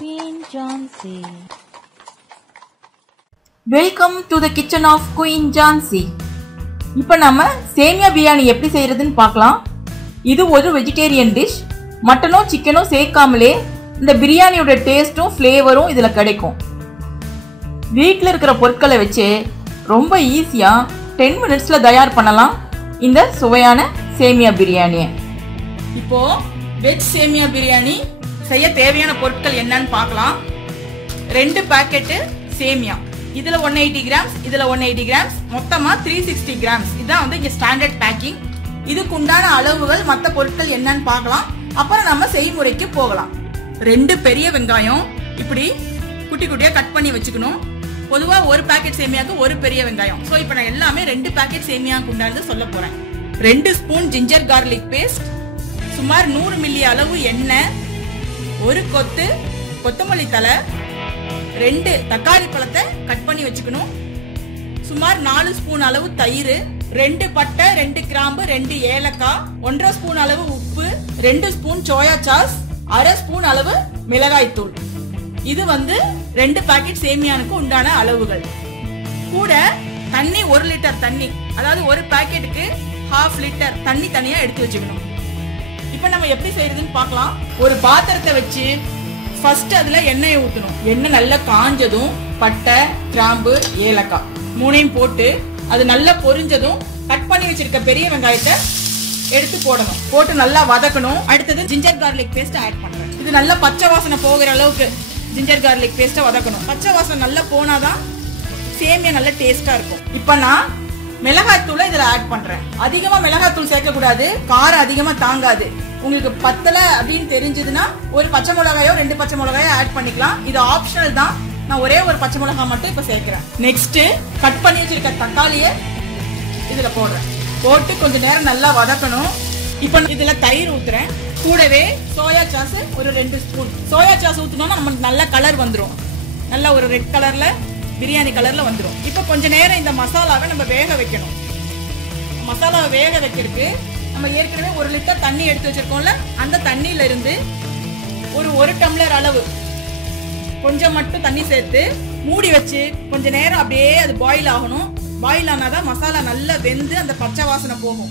Queen Jhansi welcome to the kitchen of queen Jhansi இப்போ நம்ம சேமியா பிரியாணி எப்படி செய்யறதுன்னு பார்க்கலாம். இது ஒரு வெஜிடேரியன் டிஷ் மட்டனோ சிக்கனோ சேர்க்காமலே இந்த பிரியாணியோட டேஸ்ட்டும் ஃப்ளேவரும் இதில் கிடைக்கும். வீட்டில் இருக்கிற பொருட்களை வச்சு ரொம்ப ஈஸியாக டென் மினிட்ஸில் தயார் பண்ணலாம் இந்த சுவையான சேமியா பிரியாணியை. இப்போது வெஜ் சேமியா பிரியாணி செய்ய தேவையான பொருட்கள் என்னன்னு பார்க்கலாம். ரெண்டு பாக்கெட்டு சேமியா. இதுல ஒன் எயிட்டி கிராம்ஸ் இதுல ஒன் எயிட்டி கிராம்ஸ் மொத்தமா த்ரீ சிக்ஸ்டி கிராம்ஸ் இதான் வந்து இங்க ஸ்டாண்டர்ட் பேக்கிங் இதுக்கு உண்டான அளவுகள் மற்ற பொருட்கள் என்னன்னு பார்க்கலாம். அப்புறம் நம்ம செய்முறைக்கு போகலாம். ரெண்டு பெரிய வெங்காயம். இப்படி குட்டி குட்டியா கட் பண்ணி வச்சுக்கணும். பொதுவா ஒரு பாக்கெட் சேமியாக்கு ஒரு பெரிய வெங்காயம். ஸோ இப்போ நான் எல்லாமே ரெண்டு பாக்கெட் சேமியாக்கு உண்டானது சொல்ல போறேன். ரெண்டு ஸ்பூன் ஜிஞ்சர் கார்லிக் பேஸ்ட் சுமார் நூறு மில்லி அளவு எண்ணெய். ஒரு கொத்து கொத்தமல்லி தலை ரெண்டு தக்காளி பழத்தை கட் பண்ணி வச்சுக்கணும். சுமார் நாலு ஸ்பூன் அளவு தயிர் ரெண்டு பட்டை ரெண்டு கிராம்பு ரெண்டு ஏலக்காய் ஒன்றரை ஸ்பூன் அளவு உப்பு ரெண்டு ஸ்பூன் சோயா சாஸ் அரை ஸ்பூன் அளவு மிளகாய் தூள். இது வந்து ரெண்டு பாக்கெட் சேமியானுக்கு உண்டான அளவுகள். கூட தண்ணி ஒரு லிட்டர் தண்ணி அதாவது ஒரு பாக்கெட்டுக்கு ஹாஃப் லிட்டர் தண்ணி தனியா எடுத்து வச்சுக்கணும். இப்போ நம்ம எப்படி செய்யறதுன்னு பார்க்கலாம். ஒரு பாத்திரத்தை வச்சு ஃபர்ஸ்ட் அதுல எண்ணெயை ஊத்தணும். எண்ணெய் நல்லா காஞ்சதும் பட்டை கிராம்பு ஏலக்காய் மூணையும் போட்டு அது நல்லா பொரிஞ்சதும் கட் பண்ணி வச்சிருக்க பெரிய வெங்காயத்தை எடுத்து போடணும். போட்டு நல்லா வதக்கணும். அடுத்தது ஜிஞ்சர் கார்லிக் பேஸ்ட் ஆட் பண்ணுறேன் இது நல்லா பச்சை வாசனை போகிற அளவுக்கு ஜிஞ்சர் கார்லிக் பேஸ்ட்டை வதக்கணும். பச்சை வாசனை நல்லா போனாதான் சேமியா நல்லா டேஸ்டா இருக்கும். இப்போ நான் மிளகாய் தூளை இதுல ஆட் பண்றேன். அதிகமா மிளகாத்தூள் சேர்க்கக்கூடாது. சேர்க்க கூடாது காரம் அதிகமா தாங்காது. உங்களுக்கு பத்தல அப்படின்னு தெரிஞ்சதுன்னா ஒரு பச்சை மிளகாயோ ரெண்டு பச்சை மிளகாயோ ஆட் பண்ணிக்கலாம். இது ஆப்ஷனல் தான். நான் ஒரே ஒரு பச்சை மிளகா மட்டும் இப்ப சேர்க்கிறேன். நெக்ஸ்ட் கட் பண்ணி வச்சிருக்க தக்காளியை இதுல போடுறேன். போட்டு கொஞ்ச நேரம் நல்லா வதக்கணும். இப்போ இதுல தயிர் ஊத்துறேன். கூடவே சோயா சாஸ் ஒரு ரெண்டு ஸ்பூன் சோயா சாஸ் ஊற்றினோம்னா நமக்கு நல்ல கலர் வந்துடும் நல்ல ஒரு ரெட் கலர்ல பிரியாணி கலரில் வந்துடும் இப்போ கொஞ்சம் நேரம் இந்த மசாலாவை நம்ம வேக வைக்கணும். மசாலாவை வேக வைக்கிறதுக்கு நம்ம ஏற்கனவே ஒரு லிட்டர் தண்ணி எடுத்து வச்சிருக்கோம்ல அந்த தண்ணியிலிருந்து ஒரு ஒரு டம்ளர் அளவு கொஞ்சம் மட்டும் தண்ணி சேர்த்து மூடி வச்சு கொஞ்ச நேரம் அப்படியே அது பாயில் ஆகணும். பாயில் ஆனாதான் மசாலா நல்லா வெந்து அந்த பச்சை வாசனை போகும்.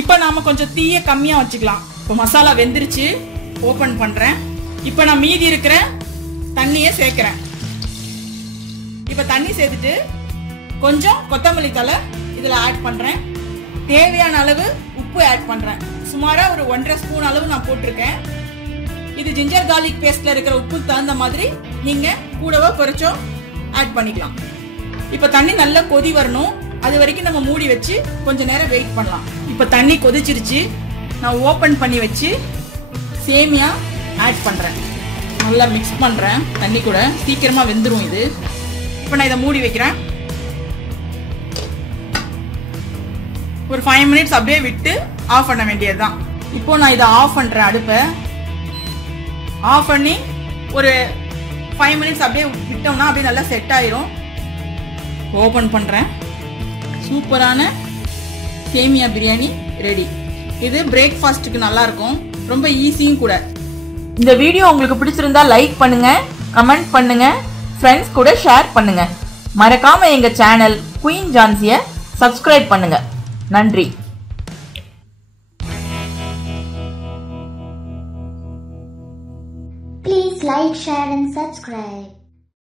இப்போ நாம கொஞ்சம் தீய கம்மியாக வச்சுக்கலாம். இப்போ மசாலா வெந்துருச்சு. ஓப்பன் பண்ணுறேன் இப்போ நான் மீதி இருக்கிற தண்ணியை சேர்க்குறேன். இப்போ தண்ணி சேர்த்துட்டு கொஞ்சம் கொத்தமல்லி தலை இதில் ஆட் பண்ணுறேன் தேவையான அளவு உப்பு ஆட் பண்ணுறேன் சுமாராக ஒரு ஒன்றரை ஸ்பூன் அளவு நான் போட்டிருக்கேன். இது ஜிஞ்சர் கார்லிக் பேஸ்ட்டில் இருக்கிற உப்புக்கு தகுந்த மாதிரி நீங்கள் கூடவோ குறைச்சோ ஆட் பண்ணிக்கலாம். இப்போ தண்ணி நல்லா கொதி வரணும். அது வரைக்கும் நம்ம மூடி வச்சு கொஞ்ச நேரம் வெயிட் பண்ணலாம். இப்போ தண்ணி கொதிச்சிருச்சு. நான் ஓப்பன் பண்ணி வச்சு சேமியா ஆட் பண்ணுறேன் நல்லா மிக்ஸ் பண்ணுறேன் தண்ணி கூட சீக்கிரமாக வெந்துடும் இது. இப்போ நான் இதை மூடி வைக்கிறேன். ஒரு ஃபைவ் மினிட்ஸ் அப்படியே விட்டு ஆஃப் பண்ண வேண்டியது தான் இப்போ நான் இதை ஆஃப் பண்ணுறேன் அடுப்பை. ஆஃப் பண்ணி ஒரு ஃபைவ் மினிட்ஸ் அப்படியே விட்டோம்னா அப்படியே நல்லா செட் ஆயிரும். ஓப்பன் பண்ணுறேன் சூப்பரான சேமியா பிரியாணி ரெடி. இது பிரேக்ஃபாஸ்ட்டுக்கு நல்லாயிருக்கும் ரொம்ப ஈஸியும் கூட. இந்த வீடியோ உங்களுக்கு பிடிச்சிருந்தா லைக் பண்ணுங்க கமெண்ட் பண்ணுங்க ஃப்ரெண்ட்ஸ் கூட ஷேர் பண்ணுங்க. மறக்காம எங்க சேனல் குயின் ஜான்சிய சப்ஸ்கிரைப் பண்ணுங்க. நன்றி. Please like, share and subscribe.